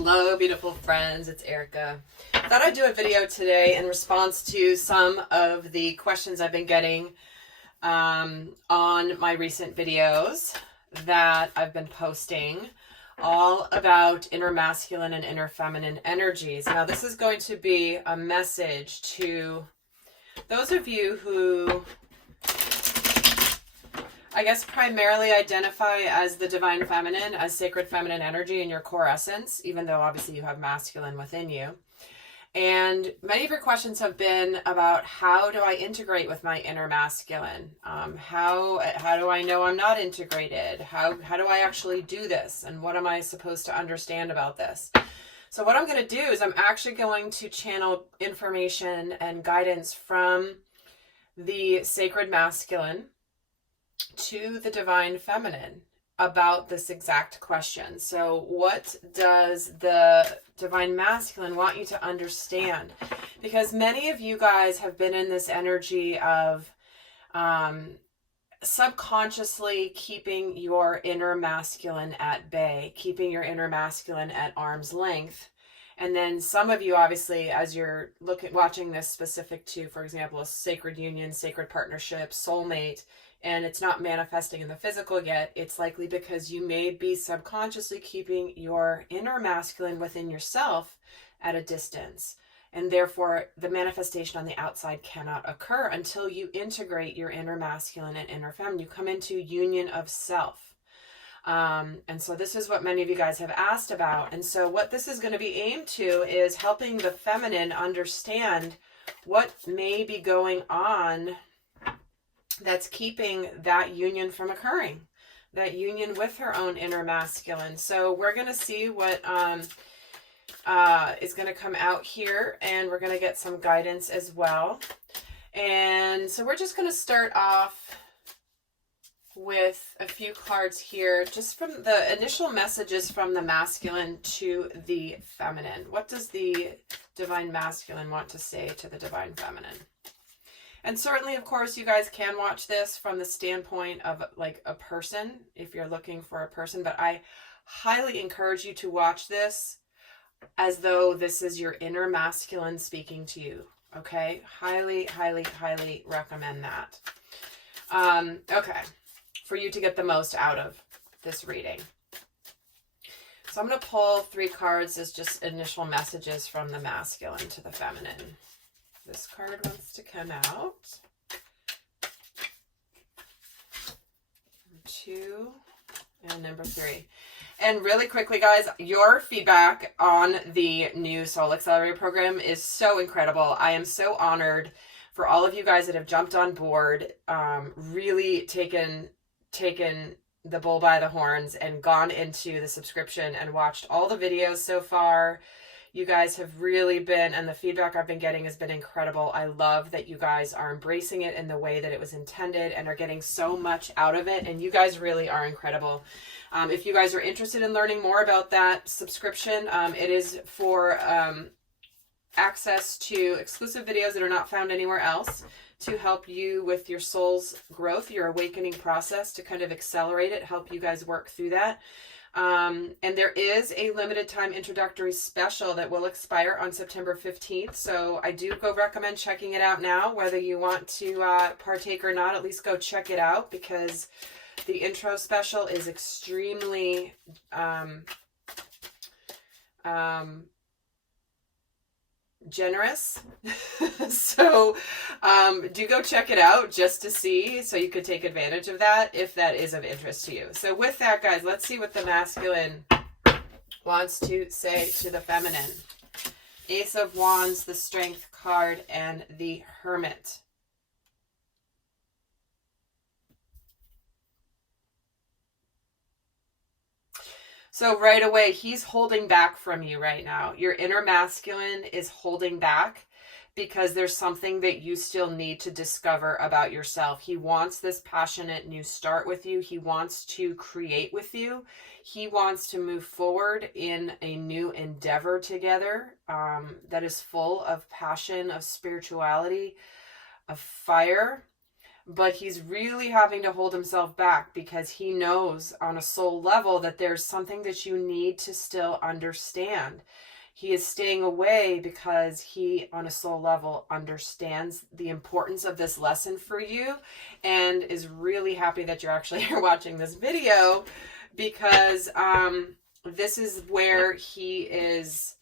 Hello, beautiful friends. It's Erika. Thought I'd do a video today in response to some of the questions I've been getting on my recent videos that I've been posting, all about inner masculine and inner feminine energies. Now, this is going to be a message to those of you who, I guess, primarily identify as the divine feminine, as sacred feminine energy in your core essence, even though obviously you have masculine within you. And many of your questions have been about, how do I integrate with my inner masculine? How do I know I'm not integrated? How do I actually do this? And what am I supposed to understand about this? So what I'm going to do is I'm actually going to channel information and guidance from the sacred masculine to the divine feminine about this exact question. So what does the divine masculine want you to understand? Because many of you guys have been in this energy of subconsciously keeping your inner masculine at bay, keeping your inner masculine at arm's length. And then some of you, obviously, as you're watching this specific to, for example, a sacred union, sacred partnership, soulmate, and it's not manifesting in the physical yet, it's likely because you may be subconsciously keeping your inner masculine within yourself at a distance. And therefore, the manifestation on the outside cannot occur until you integrate your inner masculine and inner feminine. You come into union of self. And so this is what many of you guys have asked about. And so what this is going to be aimed to is helping the feminine understand what may be going on that's keeping that union from occurring, that union with her own inner masculine. So we're going to see what is going to come out here, and we're going to get some guidance as well. And so we're just going to start off with a few cards here, just from the initial messages from the masculine to the feminine. What does the divine masculine want to say to the divine feminine? And certainly, of course, you guys can watch this from the standpoint of like a person, if you're looking for a person, but I highly encourage you to watch this as though this is your inner masculine speaking to you. Okay? Highly, highly, highly recommend that. Okay. For you to get the most out of this reading. So I'm going to pull 3 cards as just initial messages from the masculine to the feminine. This card wants to come out. 2 and number 3. And really quickly, guys, your feedback on the new Soul Accelerator program is so incredible. I am so honored for all of you guys that have jumped on board, really taken the bull by the horns and gone into the subscription and watched all the videos so far. You guys have really been, and the feedback I've been getting has been incredible. I love that you guys are embracing it in the way that it was intended and are getting so much out of it. And you guys really are incredible. If you guys are interested in learning more about that subscription, it is for access to exclusive videos that are not found anywhere else, to help you with your soul's growth, your awakening process, to kind of accelerate it, help you guys work through that. And there is a limited time introductory special that will expire on September 15th. So I do recommend checking it out now, whether you want to partake or not. At least go check it out, because the intro special is extremely generous. So do go check it out just to see, so you could take advantage of that if that is of interest to you. So with that, guys, let's see what the masculine wants to say to the feminine. Ace of Wands, the Strength card, and the Hermit. So right away, he's holding back from you right now. Your inner masculine is holding back because there's something that you still need to discover about yourself. He wants this passionate new start with you. He wants to create with you. He wants to move forward in a new endeavor together that is full of passion, of spirituality, of fire. but he's really having to hold himself back because he knows on a soul level that there's something that you need to still understand. He is staying away because he, on a soul level, understands the importance of this lesson for you and is really happy that you're actually here watching this video, because this is where he is.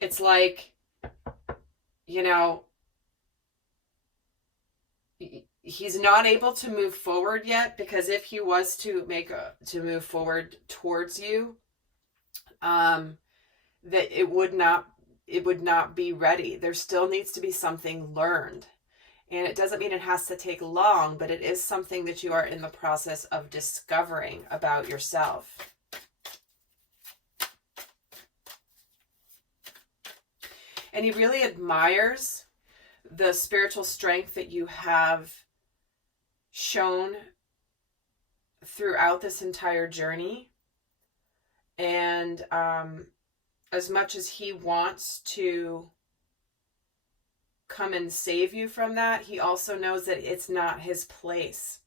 It's like, you know, he's not able to move forward yet, because if he was to move forward towards you, that it would not be ready. There still needs to be something learned. And it doesn't mean it has to take long, but it is something that you are in the process of discovering about yourself. And he really admires the spiritual strength that you have shown throughout this entire journey. And as much as he wants to come and save you from that, he also knows that it's not his place.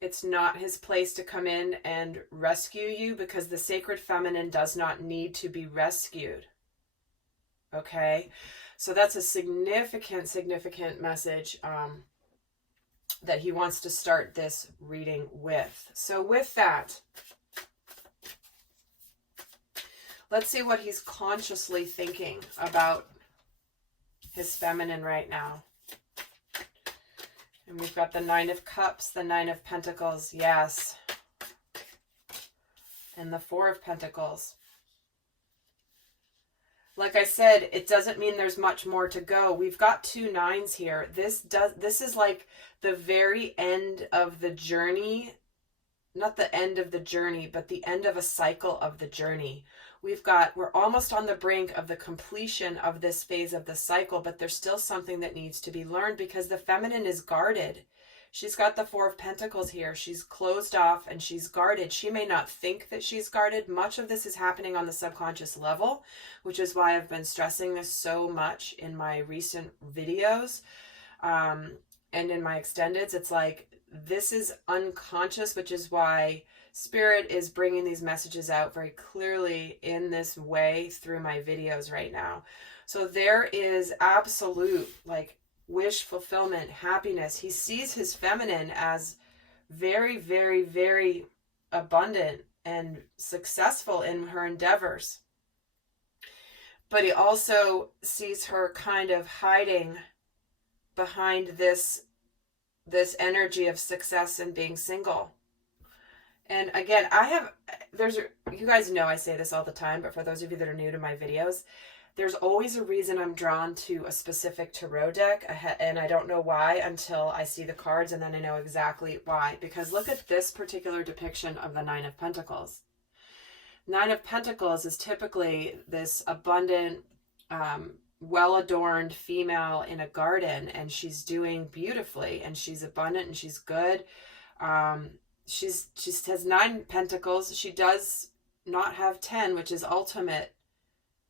It's not his place to come in and rescue you, because the sacred feminine does not need to be rescued. Okay? So that's a significant message that he wants to start this reading with. So with that, let's see what he's consciously thinking about his feminine right now. And we've got the Nine of Cups, the Nine of Pentacles, yes. And the Four of Pentacles. Like I said, it doesn't mean there's much more to go. We've got 2 nines here. This is like the very end of the journey. Not the end of the journey, but the end of a cycle of the journey. We're almost on the brink of the completion of this phase of the cycle, but there's still something that needs to be learned, because the feminine is guarded. She's got the Four of Pentacles here. She's closed off and she's guarded. She may not think that she's guarded. Much of this is happening on the subconscious level, which is why I've been stressing this so much in my recent videos and in my extendeds. It's like, this is unconscious, which is why Spirit is bringing these messages out very clearly in this way through my videos right now. So there is absolute, like, wish fulfillment, happiness. He sees his feminine as very, very, very abundant and successful in her endeavors. But he also sees her kind of hiding behind this energy of success and being single. And again, you guys know I say this all the time, but for those of you that are new to my videos, there's always a reason I'm drawn to a specific tarot deck, and I don't know why until I see the cards, and then I know exactly why. Because look at this particular depiction of the Nine of Pentacles. Nine of Pentacles is typically this abundant, well-adorned female in a garden, and she's doing beautifully, and she's abundant, and she's good. She has 9 pentacles. She does not have 10, which is ultimate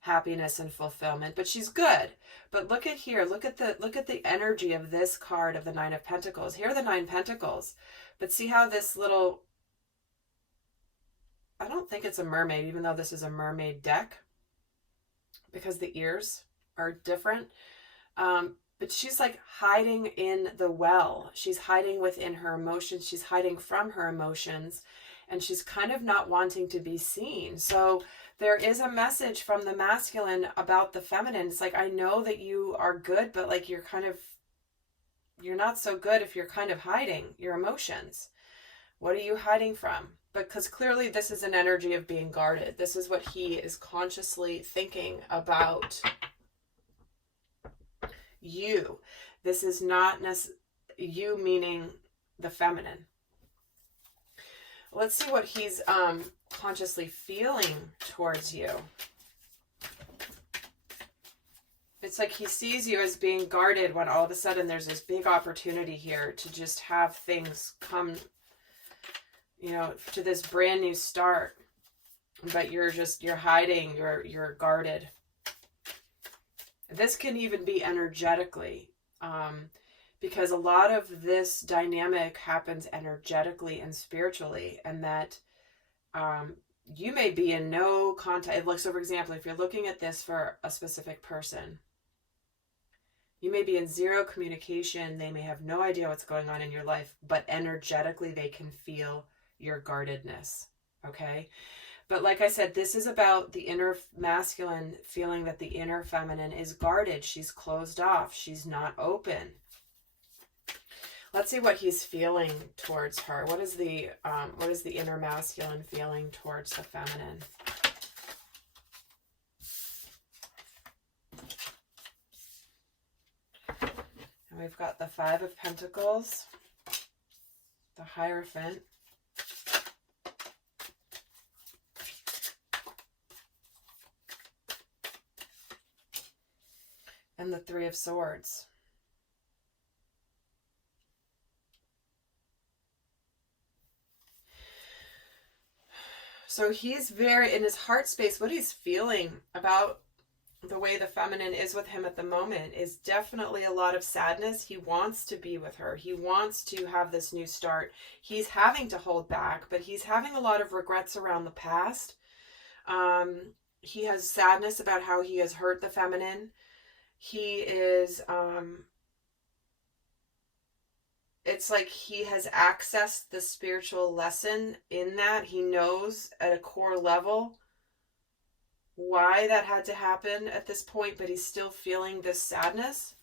happiness and fulfillment, but she's good. But look at here. Look at the energy of this card of the Nine of Pentacles. Here are the 9 pentacles. But see how this little, I don't think it's a mermaid, even though this is a mermaid deck, because the ears are different. But she's like hiding in the well. She's hiding within her emotions. She's hiding from her emotions, and she's kind of not wanting to be seen. So there is a message from the masculine about the feminine. It's like, I know that you are good, but like you're not so good if you're kind of hiding your emotions. What are you hiding from? Because clearly this is an energy of being guarded. This is what he is consciously thinking about you. This is not you, meaning the feminine. Let's see what he's consciously feeling towards you. It's like he sees you as being guarded when all of a sudden there's this big opportunity here to just have things come, to this brand new start. But you're hiding, you're guarded. This can even be energetically. because a lot of this dynamic happens energetically and spiritually, and that you may be in no contact. Like, so for example, if you're looking at this for a specific person, you may be in zero communication. They may have no idea what's going on in your life, but energetically they can feel your guardedness. Okay. But like I said, this is about the inner masculine feeling that the inner feminine is guarded. She's closed off. She's not open. Let's see what he's feeling towards her. What is the inner masculine feeling towards the feminine? And we've got the Five of Pentacles, the Hierophant, and the Three of Swords. So he's very, in his heart space, what he's feeling about the way the feminine is with him at the moment is definitely a lot of sadness. He wants to be with her. He wants to have this new start. He's having to hold back, but he's having a lot of regrets around the past. He has sadness about how he has hurt the feminine. He is, it's like he has accessed the spiritual lesson in that. He knows at a core level why that had to happen at this point, but he's still feeling this sadness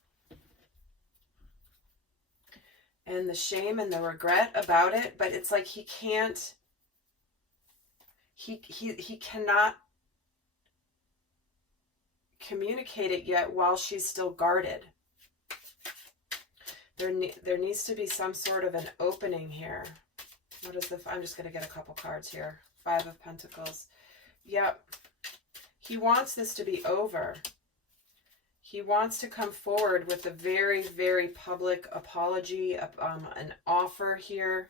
and the shame and the regret about it. But it's like he can't, he cannot communicate it yet while she's still guarded. There needs to be some sort of an opening here. What is the, I'm just going to get a couple cards here. Five of Pentacles. Yep. He wants this to be over. He wants to come forward with a very, very public apology, an offer here.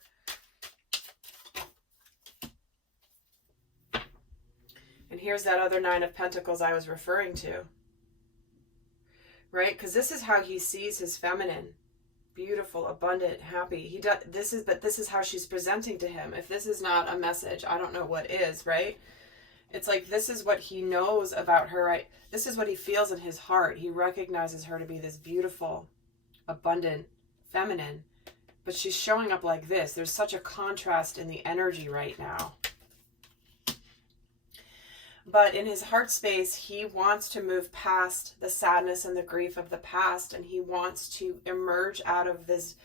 And here's that other Nine of Pentacles I was referring to. Right? Because this is how he sees his feminine. Beautiful, abundant, happy. He does but this is how she's presenting to him. If this is not a message, I don't know what is, right? It's like this is what he knows about her, right? This is what he feels in his heart. He recognizes her to be this beautiful, abundant, feminine, but she's showing up like this. There's such a contrast in the energy right now. But in his heart space, he wants to move past the sadness and the grief of the past, and he wants to emerge out of this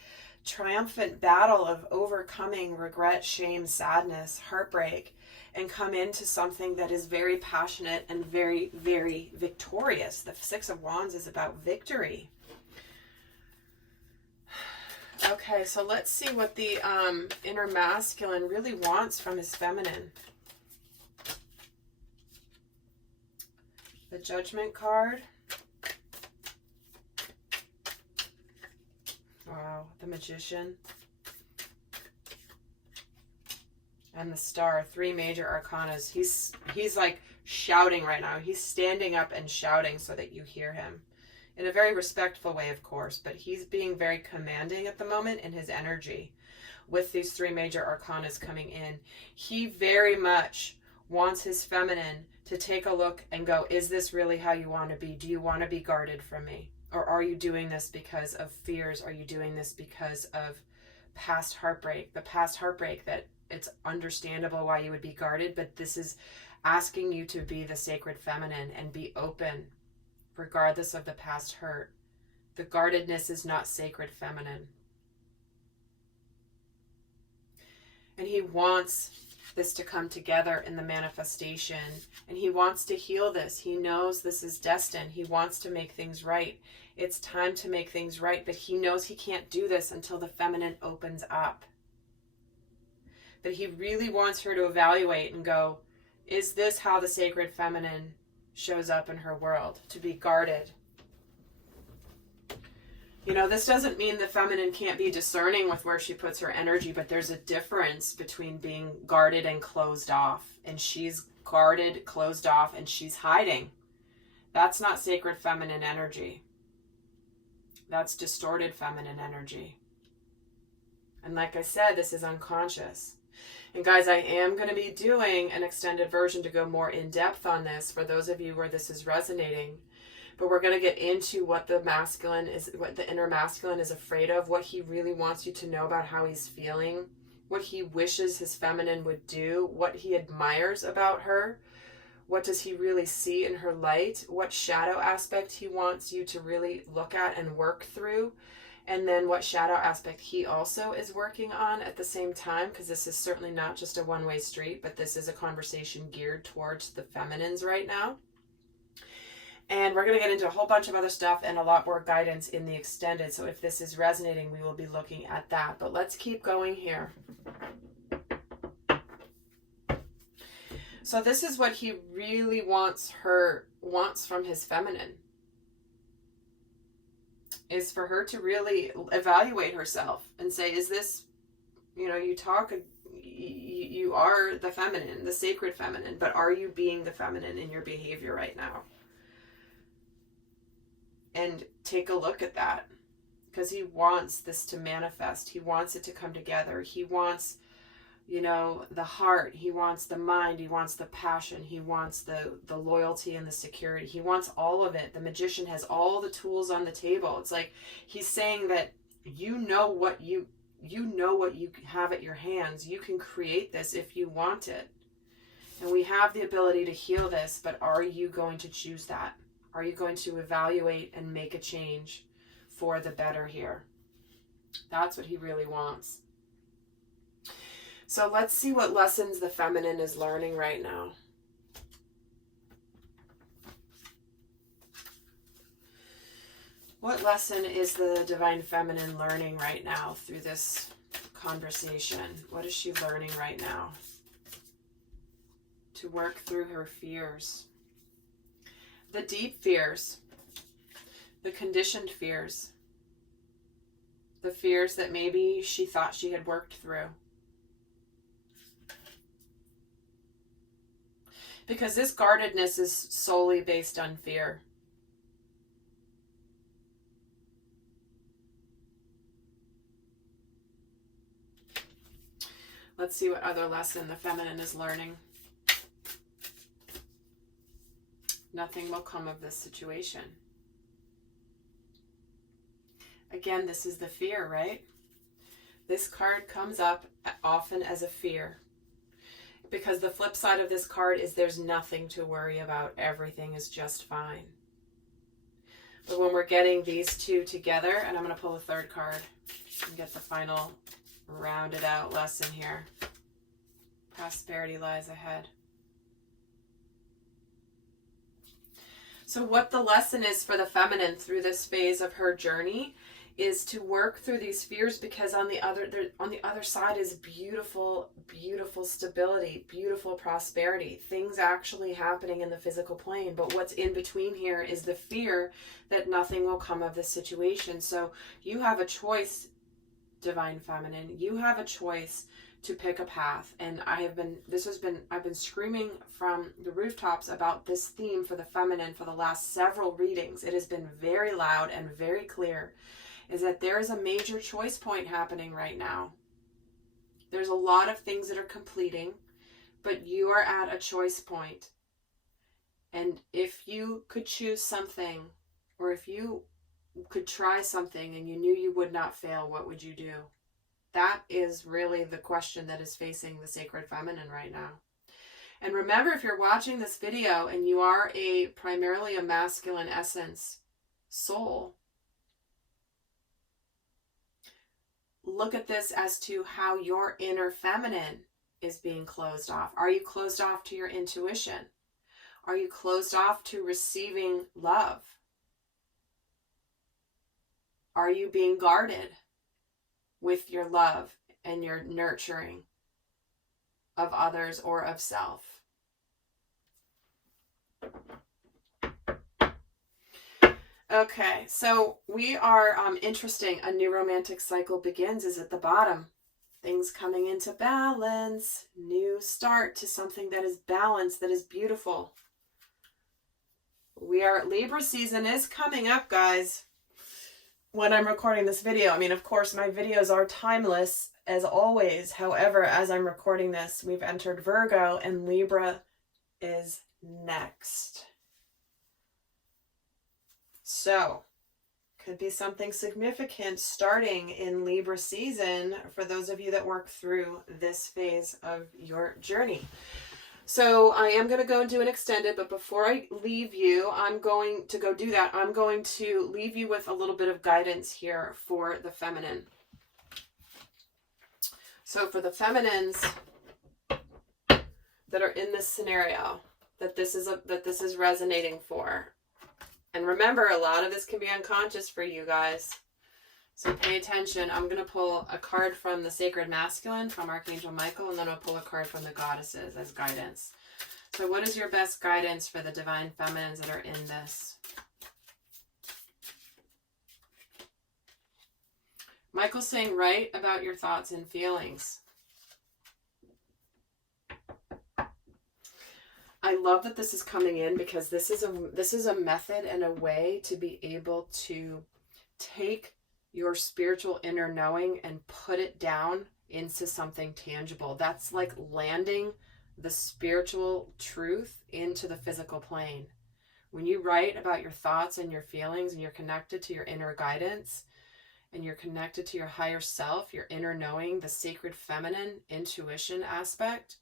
triumphant battle of overcoming regret, shame, sadness, heartbreak, and come into something that is very passionate and very, very victorious. The Six of Wands is about victory. Okay, so let's see what the inner masculine really wants from his feminine. The Judgment card. Wow, the Magician. And the Star, three major arcanas. He's like shouting right now. He's standing up and shouting so that you hear him. In a very respectful way, of course, but he's being very commanding at the moment in his energy with these three major arcanas coming in. He very much wants his feminine to take a look and go, is this really how you want to be? Do you want to be guarded from me? Or are you doing this because of fears? Are you doing this because of past heartbreak? The past heartbreak that it's understandable why you would be guarded, but this is asking you to be the sacred feminine and be open regardless of the past hurt. The guardedness is not sacred feminine. And he wants this to come together in the manifestation, and he wants to heal this. He knows this is destined. He wants to make things right. It's time to make things right, but he knows he can't do this until the feminine opens up. But he really wants her to evaluate and go, is this how the sacred feminine shows up in her world? To be guarded. You know, this doesn't mean the feminine can't be discerning with where she puts her energy, but there's a difference between being guarded and closed off. And she's guarded, closed off, and she's hiding. That's not sacred feminine energy. That's distorted feminine energy. And like I said, this is unconscious. And guys, I am going to be doing an extended version to go more in depth on this for those of you where this is resonating. But we're going to get into what the masculine is, what the inner masculine is afraid of, what he really wants you to know about how he's feeling, what he wishes his feminine would do, what he admires about her, what does he really see in her light, what shadow aspect he wants you to really look at and work through, and then what shadow aspect he also is working on at the same time, because this is certainly not just a one-way street, but this is a conversation geared towards the feminines right now. And we're going to get into a whole bunch of other stuff and a lot more guidance in the extended. So if this is resonating, we will be looking at that. But let's keep going here. So this is what he really wants from his feminine. Is for her to really evaluate herself and say, is this, you are the feminine, the sacred feminine, but are you being the feminine in your behavior right now? And take a look at that, because he wants this to manifest. He wants it to come together. He wants, the heart. He wants the mind. He wants the passion. He wants the loyalty and the security. He wants all of it. The magician has all the tools on the table. It's like he's saying that you know what you have at your hands. You can create this if you want it. And we have the ability to heal this, but are you going to choose that? Are you going to evaluate and make a change for the better here? That's what he really wants. So let's see what lessons the feminine is learning right now. What lesson is the divine feminine learning right now through this conversation? What is she learning right now to work through her fears? The deep fears, the conditioned fears, the fears that maybe she thought she had worked through. Because this guardedness is solely based on fear. Let's see what other lesson the feminine is learning. Nothing will come of this situation. Again, this is the fear, right? This card comes up often as a fear. Because the flip side of this card is there's nothing to worry about. Everything is just fine. But when we're getting these two together, and I'm going to pull a third card and get the final rounded out lesson here. Prosperity lies ahead. So what the lesson is for the feminine through this phase of her journey is to work through these fears, because on the other side is beautiful, beautiful stability, beautiful prosperity, things actually happening in the physical plane. But what's in between here is the fear that nothing will come of this situation. So you have a choice, divine feminine. You have a choice to pick a path. And I've been screaming from the rooftops about this theme for the feminine for the last several readings. It has been very loud and very clear, is that there is a major choice point happening right now. There's a lot of things that are completing, but you are at a choice point. And if you could choose something, or if you could try something and you knew you would not fail, what would you do? That is really the question that is facing the sacred feminine right now. And remember, if you're watching this video and you are primarily a masculine essence soul, look at this as to how your inner feminine is being closed off. Are you closed off to your intuition? Are you closed off to receiving love? Are you being guarded with your love and your nurturing of others or of self? Okay, so we are interesting. A new romantic cycle begins is at the bottom. Things coming into balance. New start to something that is balanced, that is beautiful. Libra season is coming up, guys. when I'm recording this video. I mean, of course, my videos are timeless as always. However, as I'm recording this, we've entered Virgo and Libra is next. So, could be something significant starting in Libra season for those of you that work through this phase of your journey. So I am going to go and do an extended, but before I leave you, I'm going to go do that. I'm going to leave you with a little bit of guidance here for the feminine. So for the feminines that are in this scenario, that this is resonating for. And remember, a lot of this can be unconscious for you guys. So pay attention. I'm going to pull a card from the Sacred Masculine, from Archangel Michael, and then I'll pull a card from the Goddesses as guidance. So what is your best guidance for the Divine Feminines that are in this? Michael's saying, write about your thoughts and feelings. I love that this is coming in because this is a method and a way to be able to take your spiritual inner knowing and put it down into something tangible. That's like landing the spiritual truth into the physical plane. When you write about your thoughts and your feelings and you're connected to your inner guidance and you're connected to your higher self, your inner knowing, the sacred feminine intuition aspect,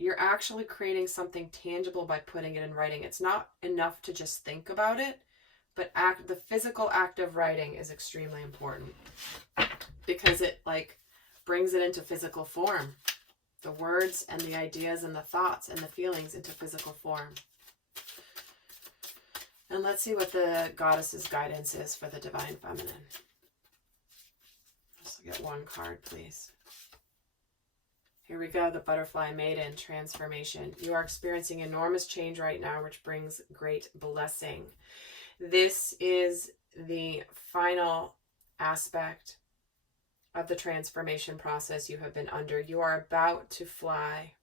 you're actually creating something tangible by putting it in writing. It's not enough to just think about it, but the physical act of writing is extremely important because it like brings it into physical form. The words and the ideas and the thoughts and the feelings into physical form. And let's see what the Goddess's guidance is for the Divine Feminine. Let's get one card, please. Here we go, the Butterfly Maiden, transformation. You are experiencing enormous change right now, which brings great blessing. This is the final aspect of the transformation process you have been under. You are about to fly.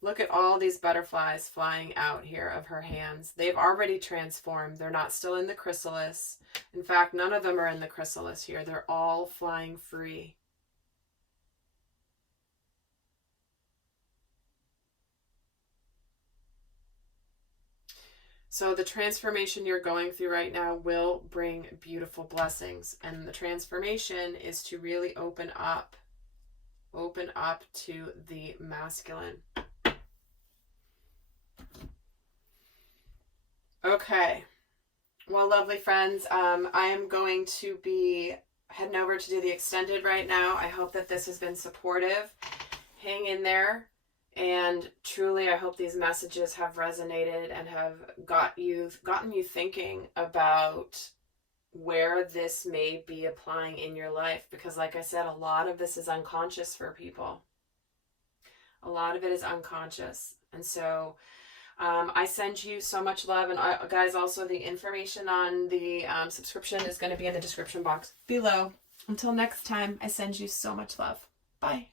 Look at all these butterflies flying out here of her hands. They've already transformed. They're not still in the chrysalis. In fact, none of them are in the chrysalis here. They're all flying free. So the transformation you're going through right now will bring beautiful blessings. And the transformation is to really open up to the masculine. Okay. Well, lovely friends, I am going to be heading over to do the extended right now. I hope that this has been supportive. Hang in there. And truly, I hope these messages have resonated and have gotten you thinking about where this may be applying in your life. Because like I said, a lot of this is unconscious for people. A lot of it is unconscious. And so I send you so much love. And guys, also the information on the subscription is going to be in the description box below. Until next time, I send you so much love. Bye.